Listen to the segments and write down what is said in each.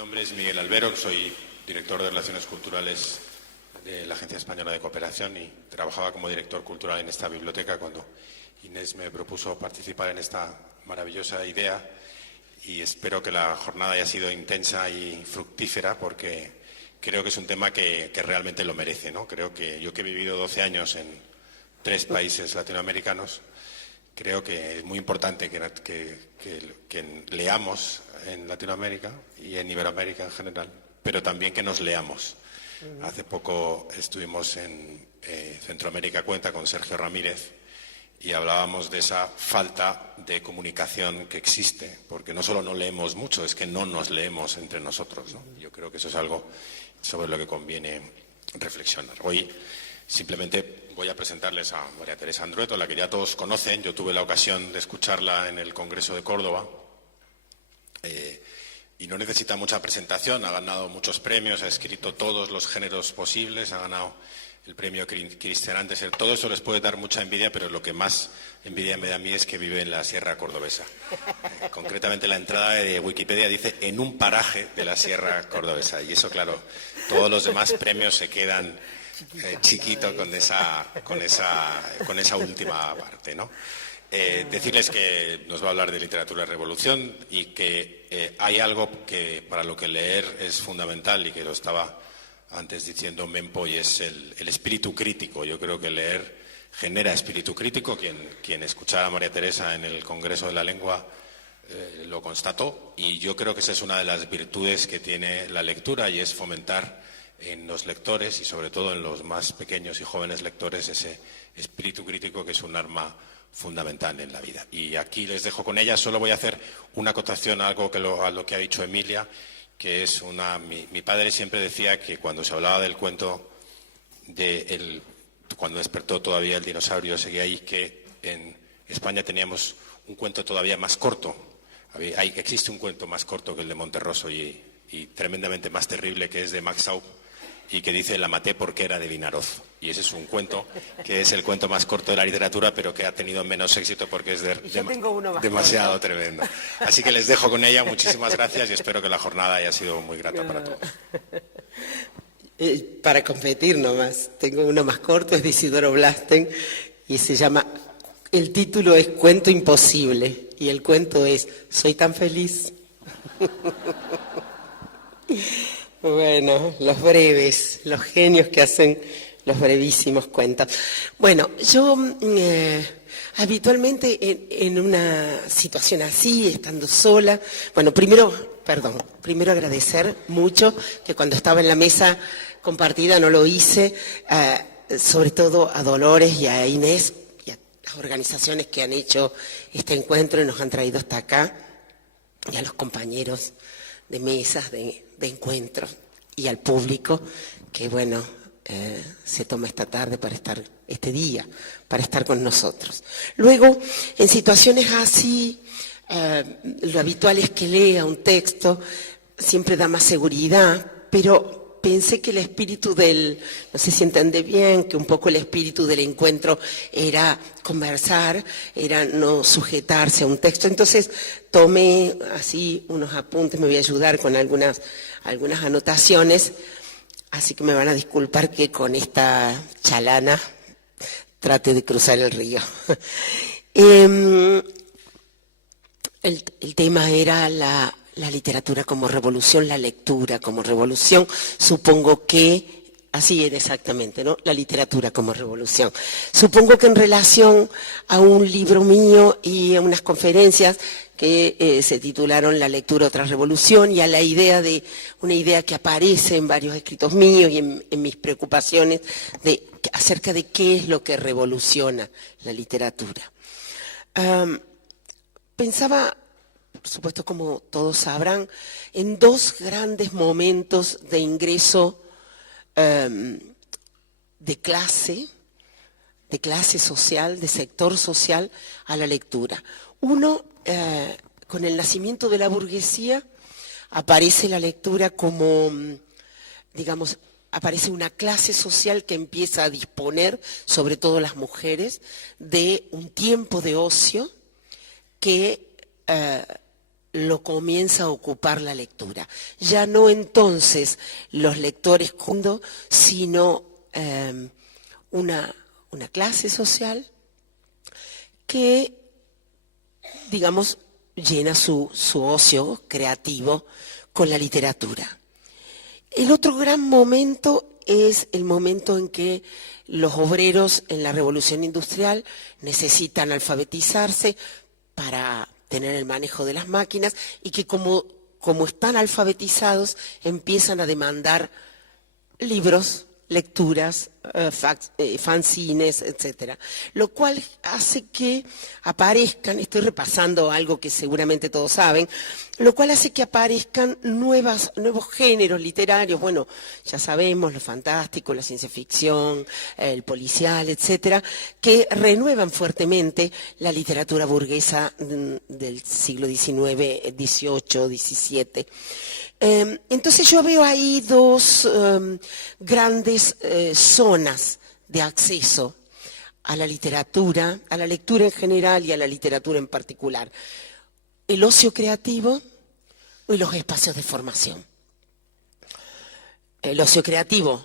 nombre es Miguel Albero, soy director de Relaciones Culturales de la Agencia Española de Cooperación y trabajaba como director cultural en esta biblioteca cuando Inés me propuso participar en esta maravillosa idea, y espero que la jornada haya sido intensa y fructífera porque creo que es un tema que realmente lo merece, ¿no? Creo que yo, que he vivido 12 años en 3 países latinoamericanos, creo que es muy importante que leamos en Latinoamérica y en Iberoamérica en general, pero también que nos leamos. Hace poco estuvimos en Centroamérica Cuenta con Sergio Ramírez y hablábamos de esa falta de comunicación que existe, porque no solo no leemos mucho, es que no nos leemos entre nosotros, ¿no? Yo creo que eso es algo sobre lo que conviene reflexionar. Hoy simplemente voy a presentarles a María Teresa Andrueto, la que ya todos conocen. Yo tuve la ocasión de escucharla en el Congreso de Córdoba y no necesita mucha presentación. Ha ganado muchos premios, ha escrito todos los géneros posibles, ha ganado el premio Christian Andersen. Todo eso les puede dar mucha envidia, pero lo que más envidia me da a mí es que vive en la Sierra Cordobesa. Concretamente la entrada de Wikipedia dice en un paraje de la Sierra Cordobesa, y eso, claro, todos los demás premios se quedan chiquito con esa última parte, ¿no? Decirles que nos va a hablar de literatura de revolución y que hay algo que para lo que leer es fundamental, y que lo estaba antes diciendo Mempo, y es el espíritu crítico. Yo creo que leer genera espíritu crítico. Quien escuchara a María Teresa en el Congreso de la Lengua lo constató, y yo creo que esa es una de las virtudes que tiene la lectura, y es fomentar en los lectores, y sobre todo en los más pequeños y jóvenes lectores, ese espíritu crítico que es un arma fundamental en la vida. Y aquí les dejo con ella. Solo voy a hacer una acotación a lo que ha dicho Emilia, que es mi padre siempre decía que cuando se hablaba del cuento cuando despertó todavía el dinosaurio seguía ahí, que en España teníamos un cuento todavía más corto. Existe un cuento más corto que el de Monterroso y tremendamente más terrible, que es de Max Aub, y que dice: la maté porque era de Vinaroz. Y ese es un cuento que es el cuento más corto de la literatura, pero que ha tenido menos éxito porque es demasiado tremendo. Así que les dejo con ella. Muchísimas gracias y espero que la jornada haya sido muy grata para todos. Para competir nomás, tengo uno más corto, es de Isidoro Blasten, y se llama, el título es Cuento Imposible, y el cuento es Soy tan feliz. Bueno, los breves, los genios que hacen los brevísimos cuentos. Bueno, yo habitualmente en una situación así, estando sola, bueno, primero agradecer mucho que cuando estaba en la mesa compartida no lo hice, sobre todo a Dolores y a Inés y a las organizaciones que han hecho este encuentro y nos han traído hasta acá, y a los compañeros de mesas, de encuentro, y al público que, bueno, se toma esta tarde este día, para estar con nosotros. Luego, en situaciones así, lo habitual es que lea un texto, siempre da más seguridad, pero pensé que el espíritu no sé si entendé bien, que un poco el espíritu del encuentro era conversar, era no sujetarse a un texto. Entonces tomé así unos apuntes, me voy a ayudar con algunas anotaciones, así que me van a disculpar que con esta chalana trate de cruzar el río. El tema era la literatura como revolución, la lectura como revolución. Supongo que así era exactamente, ¿no? La literatura como revolución. Supongo que en relación a un libro mío y a unas conferencias que se titularon La lectura otra revolución, y a una idea que aparece en varios escritos míos y en mis preocupaciones acerca de qué es lo que revoluciona la literatura. Pensaba, por supuesto, como todos sabrán, en 2 grandes momentos de ingreso de clase social, de sector social a la lectura. Uno, con el nacimiento de la burguesía, aparece la lectura como, digamos, aparece una clase social que empieza a disponer, sobre todo las mujeres, de un tiempo de ocio que lo comienza a ocupar la lectura. Ya no entonces los lectores, sino una clase social que, digamos, llena su ocio creativo con la literatura. El otro gran momento es el momento en que los obreros en la Revolución Industrial necesitan alfabetizarse para tener el manejo de las máquinas y que como están alfabetizados empiezan a demandar libros, lecturas, fanzines, etcétera. Lo cual hace que aparezcan, estoy repasando algo que seguramente todos saben, lo cual hace que aparezcan nuevos géneros literarios, bueno, ya sabemos, lo fantástico, la ciencia ficción, el policial, etcétera, que renuevan fuertemente la literatura burguesa del siglo XIX, XVIII, XVII. Entonces yo veo ahí dos grandes zonas de acceso a la literatura en general y a la literatura en particular. El ocio creativo y los espacios de formación. El ocio creativo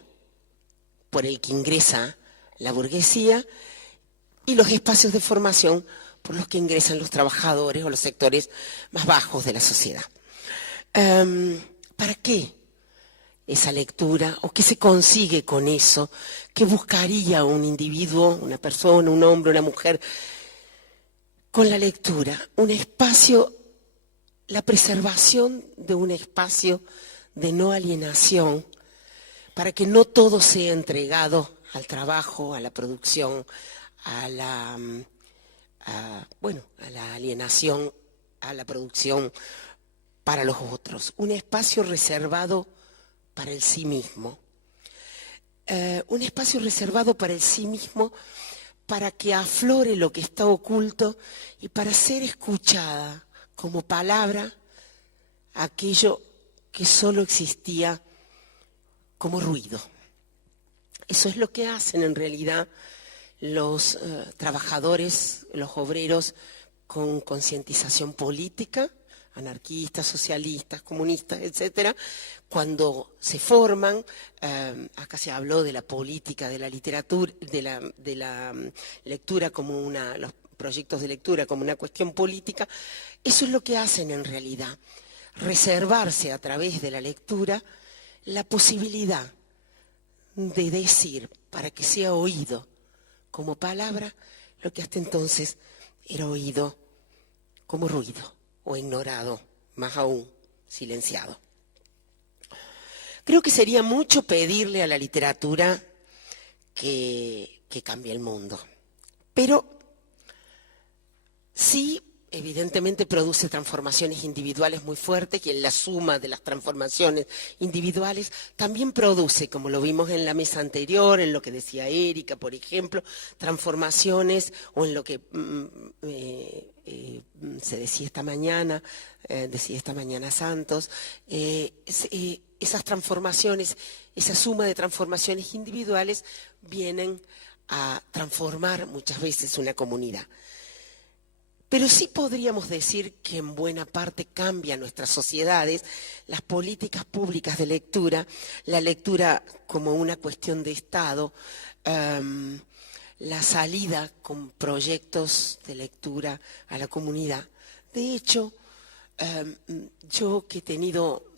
por el que ingresa la burguesía y los espacios de formación por los que ingresan los trabajadores o los sectores más bajos de la sociedad. ¿Para qué esa lectura? ¿O qué se consigue con eso? ¿Qué buscaría un individuo, una persona, un hombre, una mujer con la lectura? Un espacio, la preservación de un espacio de no alienación, para que no todo sea entregado al trabajo, a la producción, a la alienación, a la producción para los otros, un espacio reservado para el sí mismo. Un espacio reservado para el sí mismo, para que aflore lo que está oculto y para ser escuchada como palabra aquello que solo existía como ruido. Eso es lo que hacen en realidad los trabajadores, los obreros con concientización política, anarquistas, socialistas, comunistas, etcétera, cuando se forman, acá se habló de la política, de la literatura, de la lectura como los proyectos de lectura como una cuestión política, eso es lo que hacen en realidad, reservarse a través de la lectura la posibilidad de decir, para que sea oído como palabra, lo que hasta entonces era oído como ruido, o ignorado, más aún, silenciado. Creo que sería mucho pedirle a la literatura que cambie el mundo, pero sí, evidentemente produce transformaciones individuales muy fuertes y en la suma de las transformaciones individuales también produce, como lo vimos en la mesa anterior, en lo que decía Erika, por ejemplo, transformaciones o en lo que se decía esta mañana Santos, esas transformaciones, esa suma de transformaciones individuales vienen a transformar muchas veces una comunidad. Pero sí podríamos decir que en buena parte cambia nuestras sociedades, las políticas públicas de lectura, la lectura como una cuestión de Estado, la salida con proyectos de lectura a la comunidad. De hecho, yo que he tenido,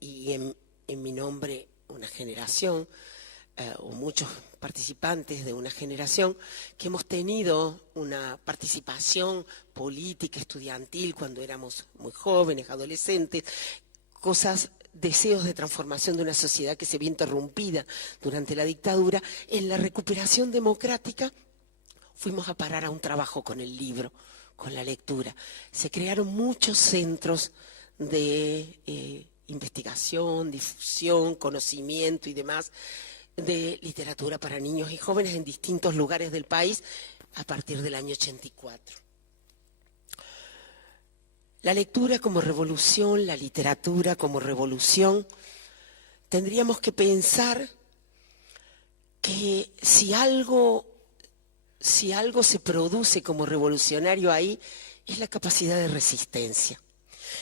y en mi nombre, una generación, o muchos participantes de una generación que hemos tenido una participación política, estudiantil, cuando éramos muy jóvenes, adolescentes, deseos de transformación de una sociedad que se vio interrumpida durante la dictadura. En la recuperación democrática fuimos a parar a un trabajo con el libro, con la lectura. Se crearon muchos centros de investigación, difusión, conocimiento y demás, de literatura para niños y jóvenes en distintos lugares del país a partir del año 84. La lectura como revolución, la literatura como revolución, tendríamos que pensar que si algo se produce como revolucionario ahí, es la capacidad de resistencia.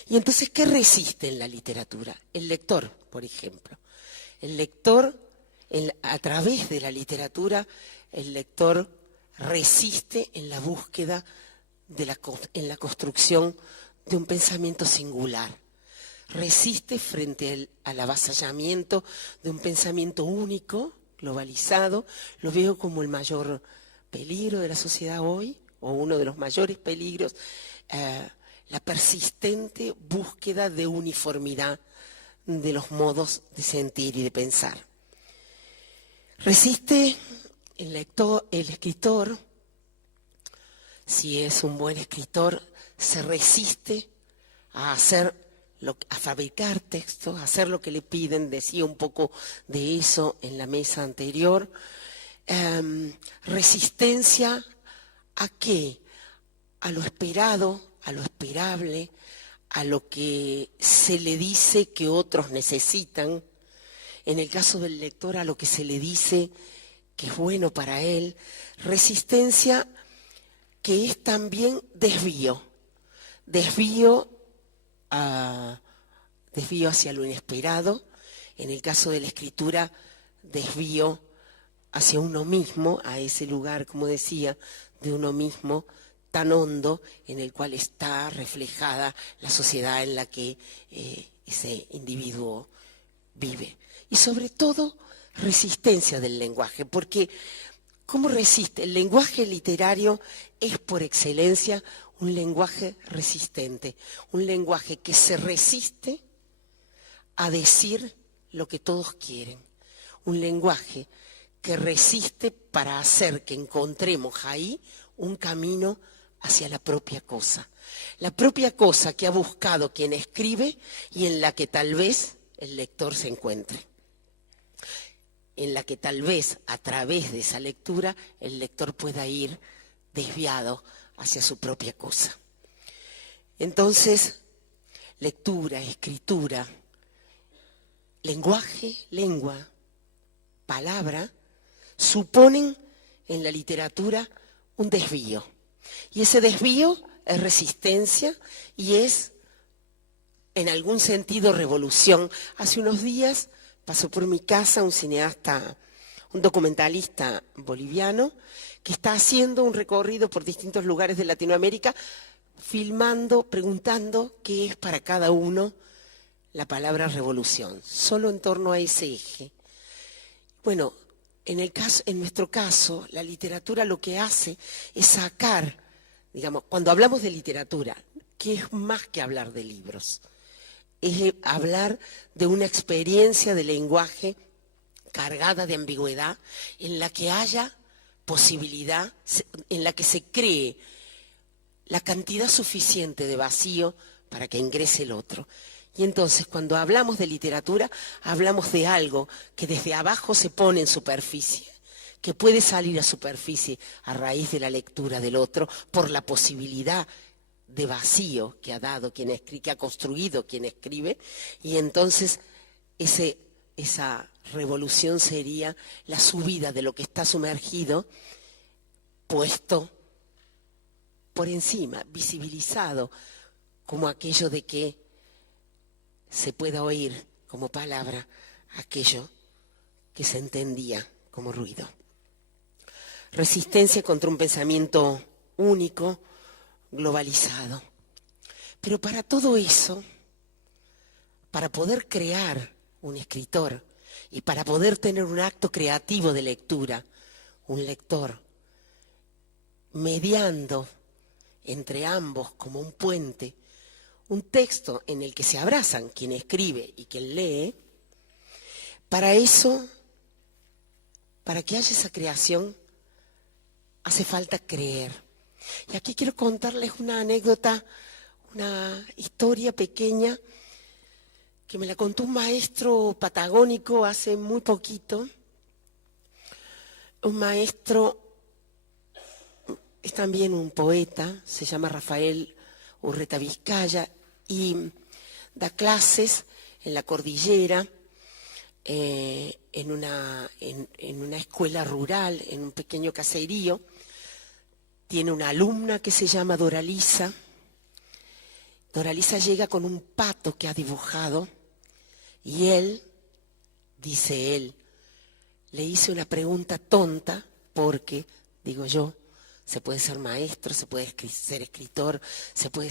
Y entonces, ¿qué resiste en la literatura? El lector, por ejemplo. El lector, a través de la literatura, el lector resiste en la búsqueda, en la construcción de un pensamiento singular. Resiste frente al avasallamiento de un pensamiento único, globalizado. Lo veo como el mayor peligro de la sociedad hoy, o uno de los mayores peligros, la persistente búsqueda de uniformidad de los modos de sentir y de pensar. Resiste el escritor, si es un buen escritor, se resiste a fabricar textos, a hacer lo que le piden. Decía un poco de eso en la mesa anterior. Resistencia ¿a qué? A lo esperado, a lo esperable, a lo que se le dice que otros necesitan. En el caso del lector, a lo que se le dice que es bueno para él. Resistencia que es también desvío hacia lo inesperado. En el caso de la escritura, desvío hacia uno mismo, a ese lugar, como decía, de uno mismo tan hondo en el cual está reflejada la sociedad en la que ese individuo vive. Y sobre todo, resistencia del lenguaje, porque ¿cómo resiste? El lenguaje literario es por excelencia un lenguaje resistente, un lenguaje que se resiste a decir lo que todos quieren, un lenguaje que resiste para hacer que encontremos ahí un camino hacia la propia cosa que ha buscado quien escribe y en la que tal vez el lector se encuentre, en la que tal vez a través de esa lectura el lector pueda ir desviado hacia su propia cosa. Entonces, lectura, escritura, lenguaje, lengua, palabra, suponen en la literatura un desvío. Y ese desvío es resistencia y es, en algún sentido, revolución. Hace unos días pasó por mi casa un cineasta, un documentalista boliviano, que está haciendo un recorrido por distintos lugares de Latinoamérica, filmando, preguntando qué es para cada uno la palabra revolución, solo en torno a ese eje. Bueno, en nuestro caso, la literatura lo que hace es sacar, digamos, cuando hablamos de literatura, que es más que hablar de libros, es hablar de una experiencia de lenguaje cargada de ambigüedad, en la que haya posibilidad, en la que se cree la cantidad suficiente de vacío para que ingrese el otro. Y entonces, cuando hablamos de literatura, hablamos de algo que desde abajo se pone en superficie, que puede salir a superficie a raíz de la lectura del otro, por la posibilidad de vacío que ha dado quien escribe, que ha construido quien escribe, y entonces esa revolución sería la subida de lo que está sumergido, puesto por encima, visibilizado, como aquello de que se pueda oír como palabra aquello que se entendía como ruido. Resistencia contra un pensamiento único, globalizado. Pero para todo eso, para poder crear un escritor y para poder tener un acto creativo de lectura, un lector, mediando entre ambos como un puente, un texto en el que se abrazan quien escribe y quien lee, para eso, para que haya esa creación, hace falta creer. Y aquí quiero contarles una anécdota, una historia pequeña, que me la contó un maestro patagónico hace muy poquito. Un maestro, es también un poeta, se llama Rafael Urreta Vizcaya, y da clases en la cordillera, en una escuela rural, en un pequeño caserío. Tiene una alumna que se llama Doralisa, Doralisa llega con un pato que ha dibujado y él, dice él, le hice una pregunta tonta porque, digo yo, se puede ser maestro, se puede ser escritor, se puede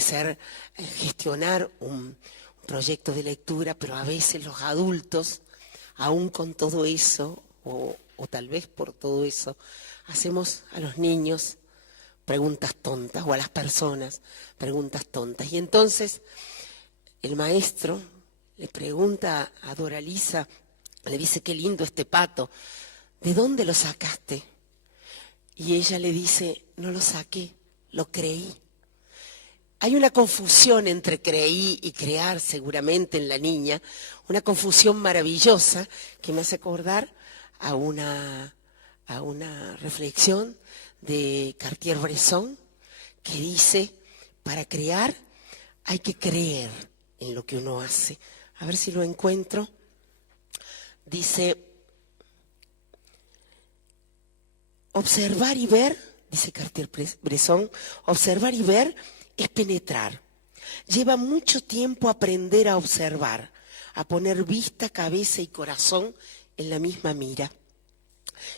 gestionar un proyecto de lectura, pero a veces los adultos, aún con todo eso, o tal vez por todo eso, hacemos a los niños preguntas tontas, o a las personas preguntas tontas. Y entonces el maestro le pregunta a Doralisa, le dice, qué lindo este pato, ¿de dónde lo sacaste? Y ella le dice, no lo saqué, lo creí. Hay una confusión entre creí y crear seguramente en la niña, una confusión maravillosa que me hace acordar a una reflexión de Cartier-Bresson que dice, para crear hay que creer en lo que uno hace. A ver si lo encuentro. Dice, observar y ver, dice Cartier-Bresson, observar y ver es penetrar. Lleva mucho tiempo aprender a observar, a poner vista, cabeza y corazón en la misma mira.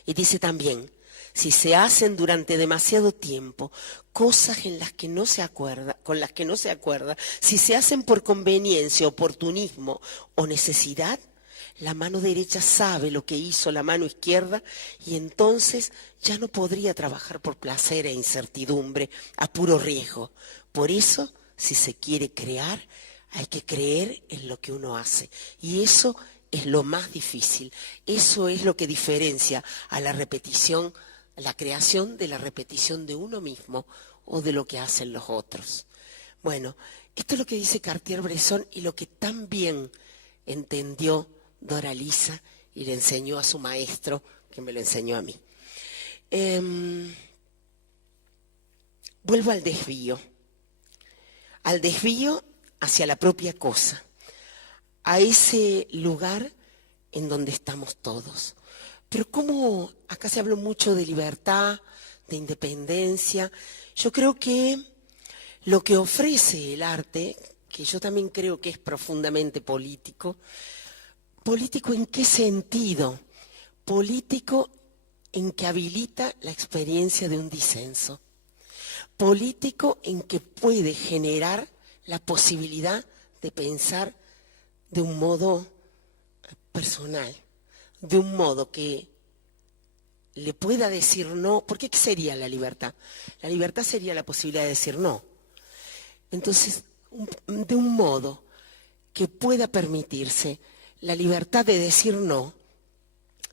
Y dice también, si se hacen durante demasiado tiempo cosas con las que no se acuerda, si se hacen por conveniencia, oportunismo o necesidad, la mano derecha sabe lo que hizo la mano izquierda y entonces ya no podría trabajar por placer e incertidumbre, a puro riesgo. Por eso, si se quiere crear, hay que creer en lo que uno hace. Y eso es lo más difícil. Eso es lo que diferencia a la repetición, la creación de la repetición de uno mismo o de lo que hacen los otros. Bueno, esto es lo que dice Cartier-Bresson y lo que tan bien entendió Doralisa y le enseñó a su maestro, que me lo enseñó a mí. Vuelvo al desvío hacia la propia cosa, a ese lugar en donde estamos todos. Pero como acá se habló mucho de libertad, de independencia, yo creo que lo que ofrece el arte, que yo también creo que es profundamente político, ¿político en qué sentido? Político en que habilita la experiencia de un disenso. Político en que puede generar la posibilidad de pensar de un modo personal, de un modo que le pueda decir no. ¿Por qué sería la libertad? La libertad sería la posibilidad de decir no. Entonces, de un modo que pueda permitirse la libertad de decir no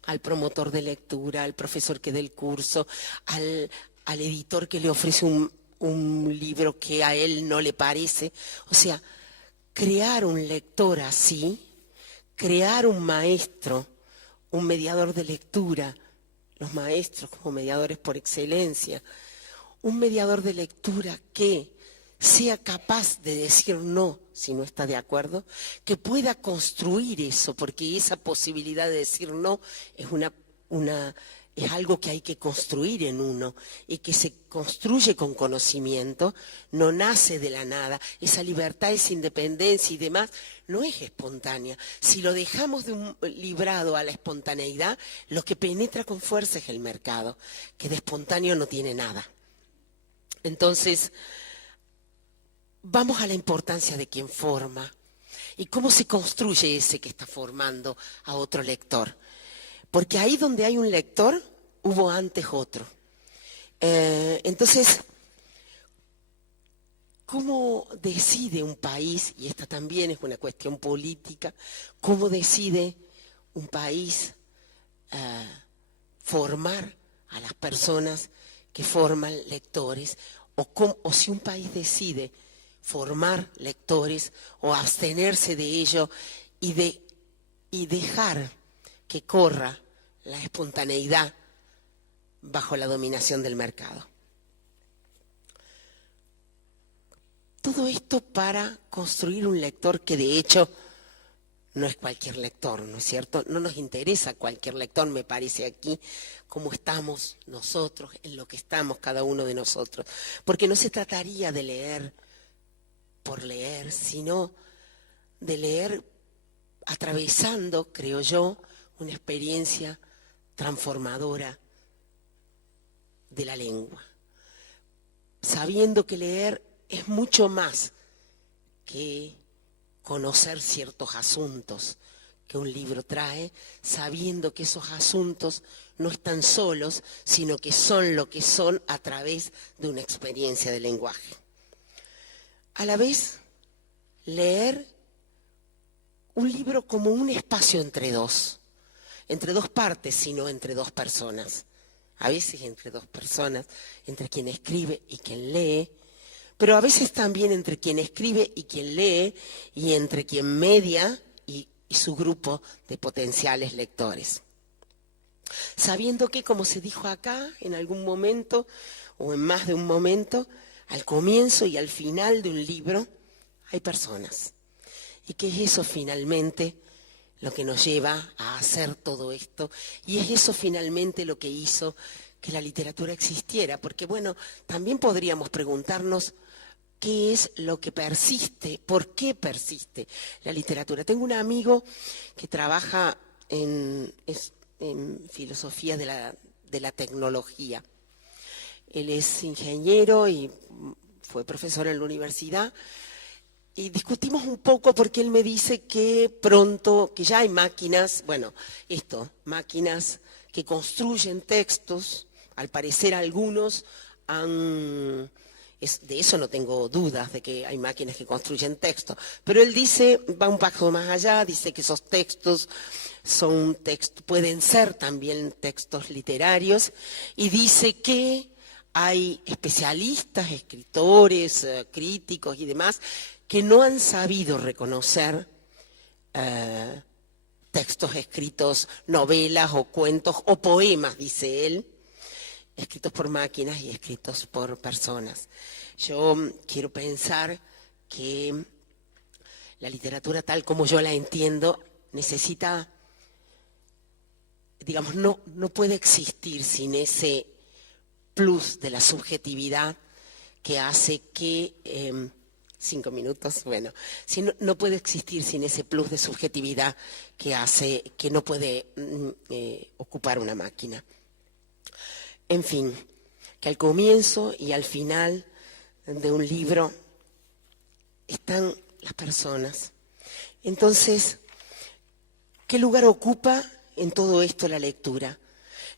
al promotor de lectura, al profesor que dé el curso, al editor que le ofrece un libro que a él no le parece. O sea, crear un lector así, crear un maestro, un mediador de lectura, los maestros como mediadores por excelencia, un mediador de lectura que sea capaz de decir no si no está de acuerdo, que pueda construir eso, porque esa posibilidad de decir no es algo que hay que construir en uno y que se construye con conocimiento, no nace de la nada. Esa libertad, esa independencia y demás no es espontánea. Si lo dejamos librado a la espontaneidad, lo que penetra con fuerza es el mercado, que de espontáneo no tiene nada. Entonces, vamos a la importancia de quien forma y cómo se construye ese que está formando a otro lector. Porque ahí donde hay un lector, hubo antes otro. Entonces, ¿cómo decide un país, y esta también es una cuestión política, cómo decide un país formar a las personas que forman lectores, o si un país decide formar lectores o abstenerse de ello y dejar que corra la espontaneidad bajo la dominación del mercado? Todo esto para construir un lector que de hecho no es cualquier lector, ¿no es cierto? No nos interesa cualquier lector, me parece aquí, cómo estamos nosotros, en lo que estamos cada uno de nosotros. Porque no se trataría de leer por leer, sino de leer atravesando, creo yo, una experiencia transformadora de la lengua, sabiendo que leer es mucho más que conocer ciertos asuntos que un libro trae, sabiendo que esos asuntos no están solos, sino que son lo que son a través de una experiencia de lenguaje. A la vez, leer un libro como un espacio entre dos partes, sino entre dos personas. A veces entre dos personas, entre quien escribe y quien lee, pero a veces también entre quien escribe y quien lee, y entre quien media y su grupo de potenciales lectores. Sabiendo que, como se dijo acá, en algún momento, o en más de un momento, al comienzo y al final de un libro, hay personas. Y que es eso finalmente lo que nos lleva a hacer todo esto, y es eso finalmente lo que hizo que la literatura existiera, porque bueno, también podríamos preguntarnos qué es lo que persiste, por qué persiste la literatura. Tengo un amigo que trabaja en filosofía de la tecnología. Él es ingeniero y fue profesor en la universidad, y discutimos un poco porque él me dice que pronto, que ya hay máquinas, máquinas que construyen textos, al parecer algunos de eso no tengo dudas, de que hay máquinas que construyen textos, pero él dice, va un paso más allá, dice que esos textos pueden ser también textos literarios, y dice que hay especialistas, escritores, críticos y demás, que no han sabido reconocer textos escritos, novelas o cuentos o poemas, dice él, escritos por máquinas y escritos por personas. Yo quiero pensar que la literatura tal como yo la entiendo necesita, digamos, no puede existir sin ese plus de la subjetividad que hace que... 5 minutos, bueno, no puede existir sin ese plus de subjetividad que hace que no puede ocupar una máquina. En fin, que al comienzo y al final de un libro están las personas. Entonces, ¿qué lugar ocupa en todo esto la lectura?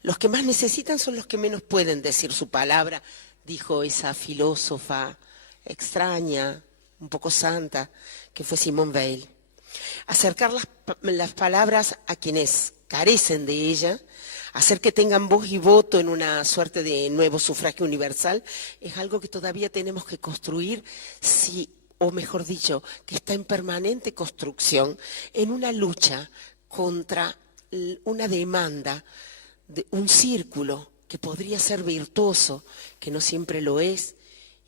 Los que más necesitan son los que menos pueden decir su palabra, dijo esa filósofa extraña, un poco santa, que fue Simone Weil. Acercar las palabras a quienes carecen de ella, hacer que tengan voz y voto en una suerte de nuevo sufragio universal, es algo que todavía tenemos que construir, o mejor dicho, que está en permanente construcción, en una lucha contra una demanda de un círculo que podría ser virtuoso, que no siempre lo es,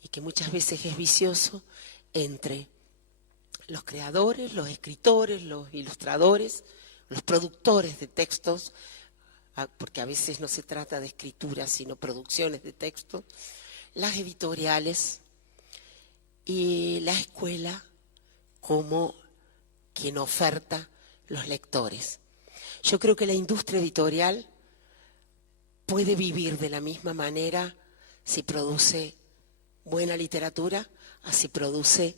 y que muchas veces es vicioso, entre los creadores, los escritores, los ilustradores, los productores de textos, porque a veces no se trata de escritura, sino producciones de textos, las editoriales y la escuela como quien oferta los lectores. Yo creo que la industria editorial puede vivir de la misma manera si produce buena literatura, así produce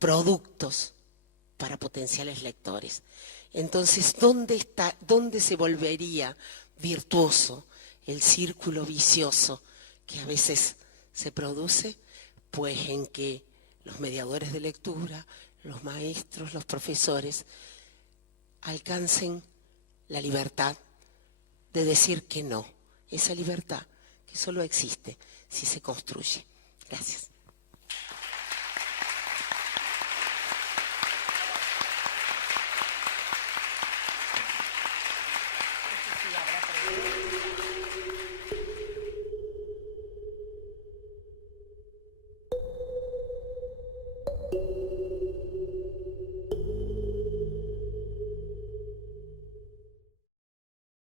productos para potenciales lectores. Entonces, ¿dónde se volvería virtuoso el círculo vicioso que a veces se produce? Pues en que los mediadores de lectura, los maestros, los profesores, alcancen la libertad de decir que no. Esa libertad que solo existe si se construye. Gracias.